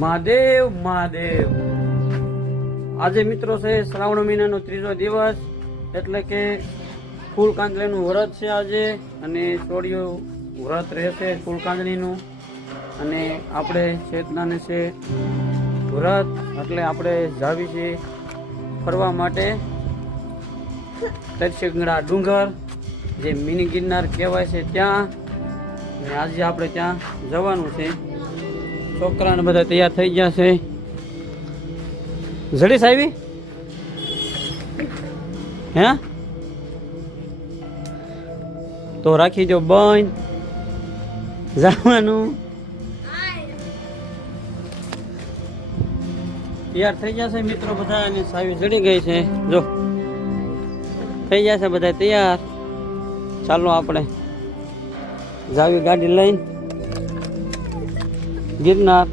મહાદેવ મહાદેવ. આજે મિત્રો છે શ્રાવણ મહિનાનો 3જો દિવસ, એટલે કે ફૂલ કાંદળીનું વ્રત છે આજે, અને ચોડિયું વ્રત રહેશે ફૂલ કાંદળીનું. અને આપણે ચેતનાને છે વ્રત, એટલે આપણે જાવી છીએ ફરવા માટે તરશીંગડા ડુંગર, જે મિની ગિરનાર કહેવાય છે ત્યાં. અને આજે આપણે ત્યાં જવાનું છે. છોકરાને બધા તૈયાર થઈ ગયા છે. જડીશ આવી હે તો રાખી જો બંધ જવાનું. તૈયાર થઈ જશે મિત્રો બધા, અને સાવી જડી ગઈ છે. જો થઈ જશે બધા તૈયાર. ચાલો આપણે જાવી ગાડી લઈને ગિરનાર.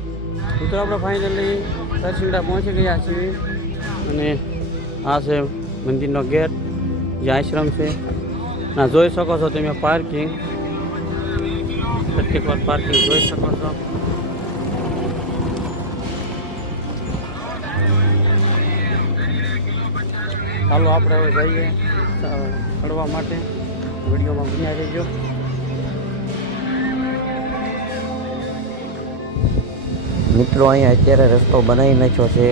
મિત્રો આપણે ફાઇનલી તરશીંગડા પહોંચી ગયા છીએ, અને આ છે મંદિરનો ગેટ, જે આશ્રમ છે. ના જોઈ શકો છો તમે પાર્કિંગ, પ્રત્યેક વાર પાર્કિંગ જોઈ શકો છો. ચાલો આપણે હવે જઈએ ચડવા માટે. વિડીયોમાં બન્યા રહેજો. મિત્રો અહીંયા અત્યારે રસ્તો બનાવી નાખ્યો છે.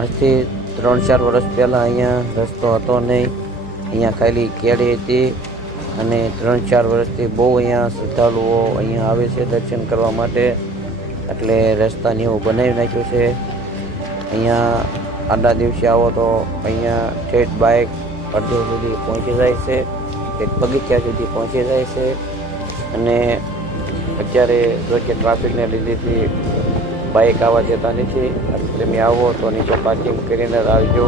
આજથી 3-4 વર્ષ પહેલાં અહીંયા રસ્તો હતો નહીં. અહીંયા ખાલી કેડી હતી, અને 3-4 વર્ષથી બહુ અહીંયા શ્રદ્ધાળુઓ અહીંયા આવે છે દર્શન કરવા માટે. એટલે રસ્તાને એવું બનાવી નાખ્યું છે. અહીંયા આડા દિવસે આવો તો અહીંયા ઠેઠ બાઇક અડધો સુધી પહોંચી જાય છે, ઠેઠ બગીચા સુધી પહોંચી જાય છે. અને અત્યારે જો કે ટ્રાફિકને લીધેથી બાઇક આવવા જતા નથી. તમે આવો તો નીચે પાર્કિંગ કરીને આવજો.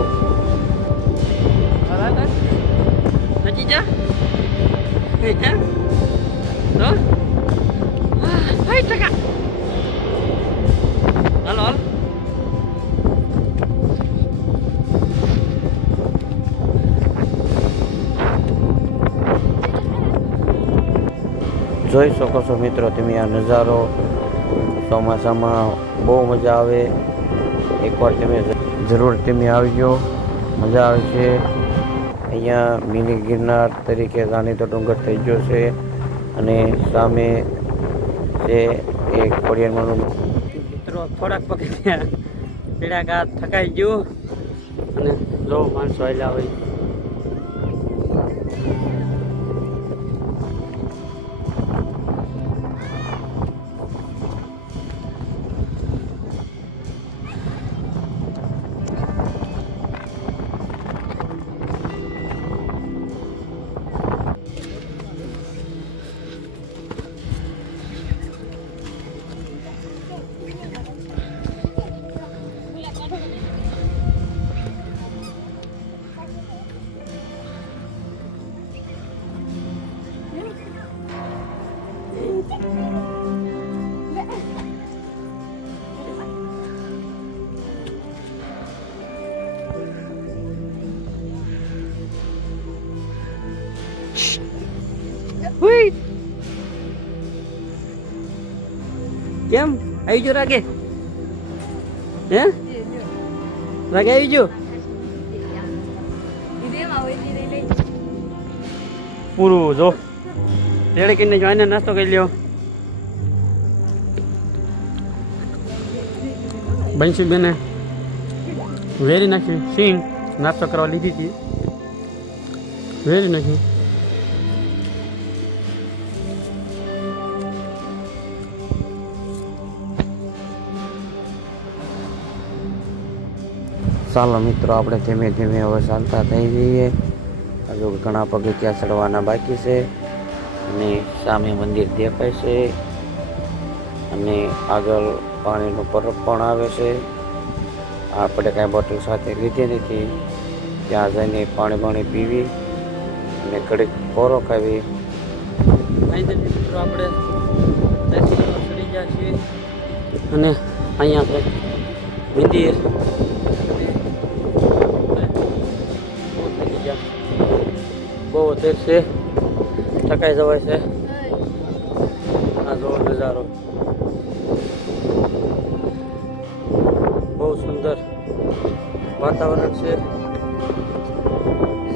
જોઈ શકો છો મિત્રો તમે આ નજારો. ચોમાસામાં બહુ મજા આવે. એકવાર તમે જરૂર તમે આવજો, મજા આવશે. અહીંયા મિની ગિરનાર તરીકે જાણીતો ડુંગર થઈ ગયો છે, અને સામે છે એક ખોડિયારમાંનું. મિત્રો થોડાક પગથિયા પીડા ઘા થકાઈ ગયું, અને જો માણસો આવેલા હોય. કેમ આવી જો રાગે? હે રાગે આવી જો પૂરું જો રેડે કરીને જો આને નાસ્તો કરી લ્યો. બંસી બેને વેરી નાખી સિંગ નાસ્તો કરવા લીધી હતી, વેરી નાખી. ચાલો મિત્રો આપણે ધીમે ધીમે હવે ચાલતા થઈ જઈએ. હજુ ઘણા પગથિયા ચડવાના બાકી છે, અને સામે મંદિર દેખાય છે, અને આગળ પાણીનો પરબ પણ આવે છે. આપણે કાંઈ બોટલ સાથે લીધી નથી, ત્યાં જઈને પાણી પીવી અને ઘડીક ખોરો ખાવી. મિત્રો આપણે ચડી ગયા છીએ, અને અહીંયા આપણે મંદિર બહુ વધે છે, થકાઈ જવાય છે. આ જો નજારો બહુ સુંદર વાતાવરણ છે.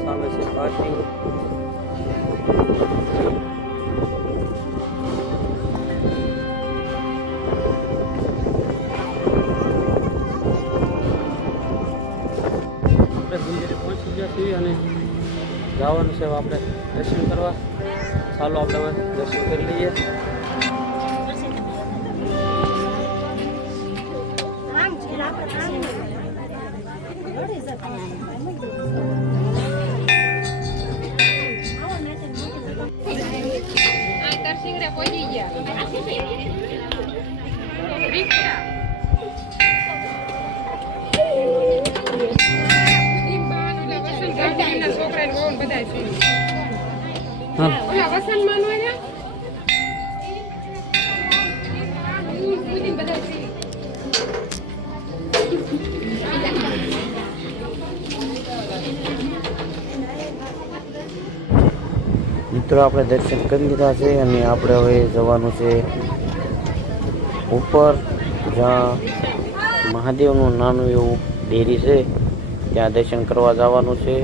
સામે છે પાર્કિંગ. આપણે મંદિરે પહોંચી ગયા છીએ અને જવાનું છે હવે આપણે દર્શન કરવા. ચાલો આપણે હવે દર્શન કરી લઈએ. મિત્રો આપણે દર્શન કરી લીધા છે અને આપણે હવે જવાનું છે ઉપર, જ્યાં મહાદેવનું નાનું એવું ડેરી છે ત્યાં દર્શન કરવા જવાનું છે.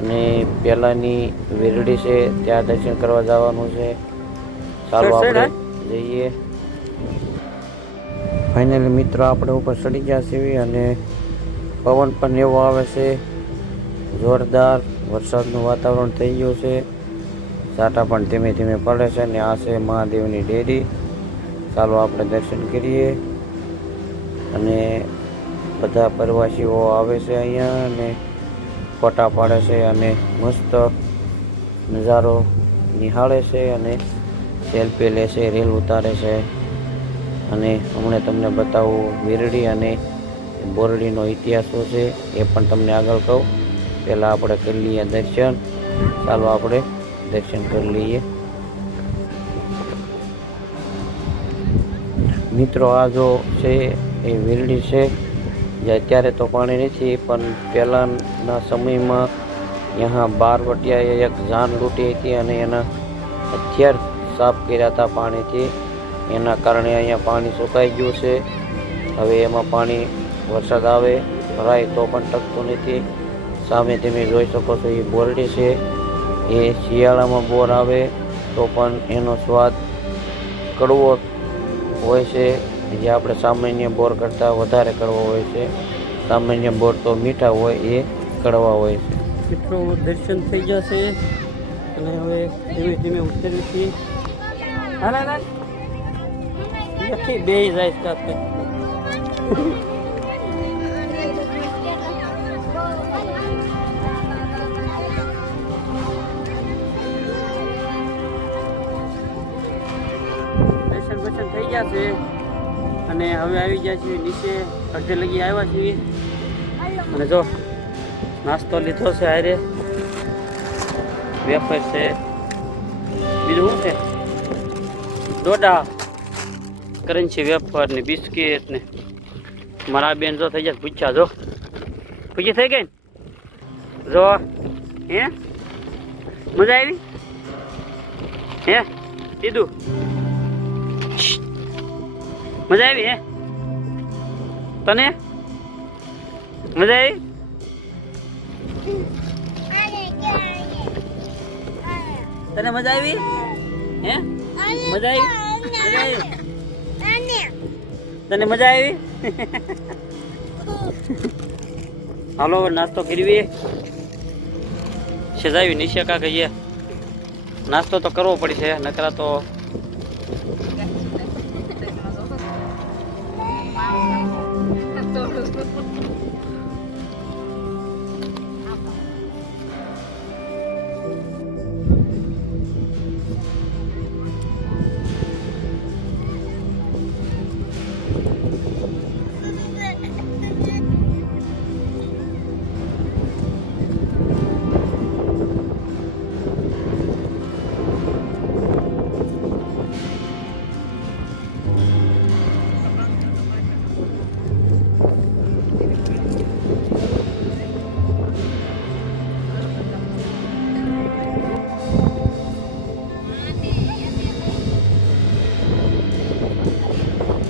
અને પહેલાંની વીરડી છે ત્યાં દર્શન કરવા જવાનું છે. ચાલો આપણે જઈએ. ફાઇનલી મિત્રો આપણે ઉપર ચડી ગયા છીએ અને પવન પણ એવો આવે છે, જોરદાર વરસાદનું વાતાવરણ થઈ ગયું છે. છાંટા પણ ધીમે ધીમે પડે છે અને આ છે મહાદેવની ડેરી. ચાલો આપણે દર્શન કરીએ. અને બધા પ્રવાસીઓ આવે છે અહીંયા અને ફોટા પાડે છે અને મસ્ત નજારો નિહાળે છે અને સેલ્ફી લે છે, રીલ ઉતારે છે. અને હમણાં તમને બતાવું વીરડી અને બોરડીનો ઇતિહાસ શું છે એ પણ તમને આગળ કહું. પહેલાં આપણે કરી લઈએ દર્શન. ચાલો આપણે દર્શન કરી લઈએ. મિત્રો આ જો છે એ વીરડી છે, જે અત્યારે તો પાણી નથી પણ પહેલાંના સમયમાં यहाँ બારવટિયાએ એક જાન લૂંટી હતી અને એના હથિયાર સાફ કર્યા હતા પાણીથી. એના કારણે અહીંયા પાણી સુકાઈ ગયું છે. હવે એમાં પાણી વરસાદ આવે ભરાય તો પણ ટકતું નથી. સામે તમે જોઈ શકો છો એ બોરડી છે. એ શિયાળામાં બોર આવે તો પણ એનો સ્વાદ કડવો હોય છે, જે આપણે સામાન્ય બોર કરતાં વધારે કડવો હોય છે. સામાન્ય બોર તો મીઠા હોય, એ કડવા હોય છે. મિત્રો દર્શન થઈ જશે અને હવે ધીમે ધીમે ઉતરી છીએ. બે જાય સાથે દર્શન થઈ ગયા છે અને હવે આવી ગયા છીએ નીચે. અડધે લગી આવ્યા છીએ અને જો નાસ્તો લીધો છે, હારે વેફર છે, બીજું શું છે, ડોડા, કરંચી વેફર ને બિસ્કીટ ને. મારા બેન જો થઈ જાય પૂછ્યા, જો પૂછી થઈ ગઈ જો. હે મજા આવી? હે કીધું મજા આવી? હે તને મજા આવી? તને મજા આવી? હે મજા આવી? મજા આવી? તને મજા આવી? હાલો નાસ્તો કરવી. સેજાવી નીચે કા કહીએ, નાસ્તો તો કરવો પડશે, નકરા તો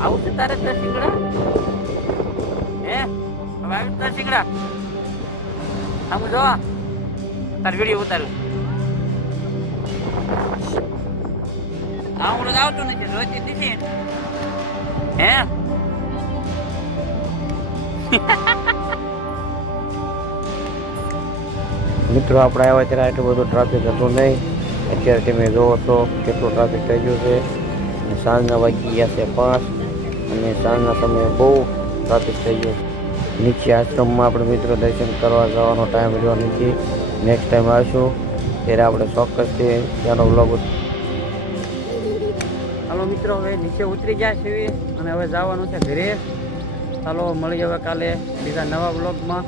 આવું છે તારે ત્યાં શીંગડા? હે આવ્યું તાર શીકડા આમ જો તાર વિડીયો ઉતાર્યું આવડું આવતું નથી રોજની નથી હે મિત્રો આપણે આવ્યા ત્યારે આટલું બધું ટ્રાફિક હતું નહીં. અત્યારે તમે જોવો છો કેટલું ટ્રાફિક થઈ ગયું છે. અને સાંજના વાગી ગયા છે 5 અને સાંજના સમયે બહુ ટ્રાફિક થઈ ગયું છે. નીચે આશ્રમમાં આપણે મિત્રો દર્શન કરવા જવાનો ટાઈમ રહ્યો નથી. નેક્સ્ટ ટાઈમ આવશું ત્યારે આપણે ચોક્કસથી ત્યાંનો વ્લોગ. ચાલો મિત્રો હવે નીચે ઉતરી ગયા છીએ અને હવે જવાનું છે ઘરે. ચાલો મળી હવે કાલે બીજા નવા બ્લોગમાં.